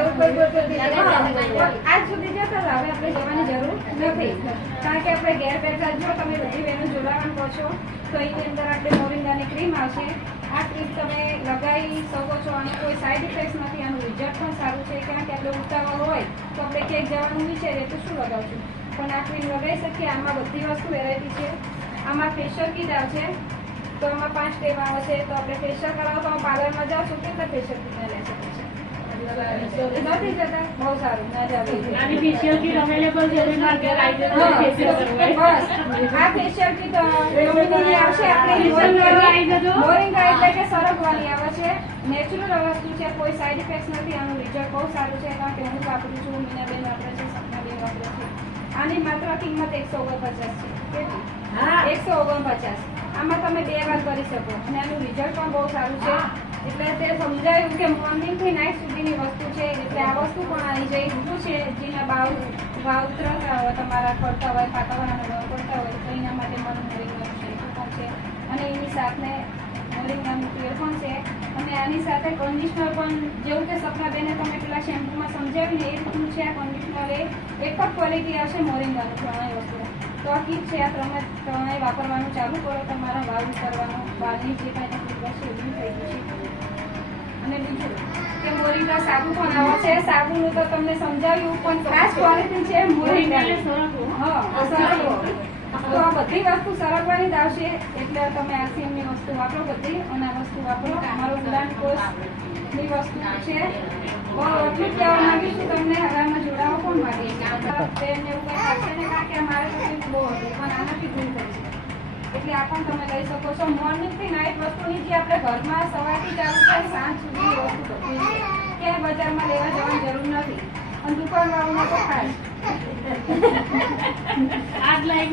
એવું કોઈ આજ સુધી જતા હતા, હવે આપણે જવાની જરૂર નથી, કારણ કે આપણે ઘેર બેઠા જો તમે બધી બહેનો જોડાવાનું કહો છો તો એની અંદર આપણે મોરિંગાની ક્રીમ આવશે. આ ક્રીમ તમે લગાવી શકો છો, આનો કોઈ સાઈડ ઇફેક્ટ નથી, આનું રિઝલ્ટ પણ સારું છે. કારણ કે આપણે ઉતાવળ હોય તો આપણે ક્યાંક જવાનું વિચારીએ તો શું લગાવશું, પણ આ ક્રીમ લગાવી શકીએ. આમાં બધી વસ્તુ વેરાયટી છે. આમાં ફેશિયલ કીટ આવશે, તો આમાં 5 સ્ટેપ આવે છે. તો આપણે ફેશિયલ કરાવો તો પાર્લરમાં જાઓ છો કેટલા ફેશિયલ કીટને લે શકે છે? નથી જતા, બહુ સારું. ના જાવ, આની ફેશિયલ કીટ અવેલેબલ છે, એમાં ઘરે આવી જશે ફેશિયલ કરવા. બસ આ ફેશિયલ કીટ કંપનીની આવશે. આપણે મોરિંગા એટલે કે સરગવાની આવે છે. નેચરલ વસ્તુ છે, કોઈ સાઈડ ઇફેક્ટ નથી. આનું રિઝલ્ટ બહુ સારું છે, કારણ કે હું વાપરું છું, મીનાબેન વાપરે છે, સપનાબેન વાપરે છે. આની માત્ર કિંમત 149 છે. કેટલી? 149. આમાં તમે 2 વાર કરી શકો અને આનું રિઝલ્ટ પણ બહુ સારું છે. એટલે તે સમજાયું કે મોર્નિંગ થી નાઇટ સુધીની વસ્તુ છે, એટલે આ વસ્તુ પણ આવી જાય. શું છે, જેના ભાવ તમારા કરતા હોય, પાતાવાના કરતા હોય તો એના માટે મોરિંગાનું શેમ્પૂ પણ છે, અને એની સાથે મોરિંગાનું તેલ પણ છે, અને આની સાથે કન્ડિશનર પણ, જેવું કે સપનાબેને તમે પેલા શેમ્પૂમાં સમજાવ્યું ને એ રીતનું છે. આ કન્ડિશનર એક જ ક્વોલિટી આવશે મોરિંગાનું, ત્રણેય વસ્તુ. તો આ કીટ છે, આ ત્રણેય વાપરવાનું ચાલુ કરો. તમારા વાળ કરવાનું, વાળની જે કાંઈ તકલીફ હશે એ થઈ ગઈ છે. અને બીજું કે મોરિંગા સાબુ પણ આવે છે. સાબુનું તો તમને સમજાવ્યું, પણ ખાસ ક્વોલિટી છે મોરિંગા. હા, સરગવો. તો આ બધી વસ્તુ સરગવાની જ આવશે. એટલે તમે આરસીએમની વસ્તુ વાપરો બધી, અને આ વસ્તુ વાપરો. અમારો ઉડાન કોર્સની વસ્તુ છે. એટલું કહેવા માંગીશું તમને. હવે આમાં જોડાવો પણ માંગીએ ટ્રેન એવું કંઈ થશે ને, કારણ કે અમારે તકલીફ બહુ હતી, પણ આનાથી દૂર થઈ છે. એટલે આ પણ તમે લઈ શકો છો. મોર્નિંગ થી નાઇટ વસ્તુની જે આપણે ઘરમાં સવારથી ચાલુ થાય સાંજ સુધીની વસ્તુ બધી છે. ક્યાંય બજારમાં લેવા જવાની જરૂર નથી. અને દુકાનવાળાને તો ખાસ આજ લાઈન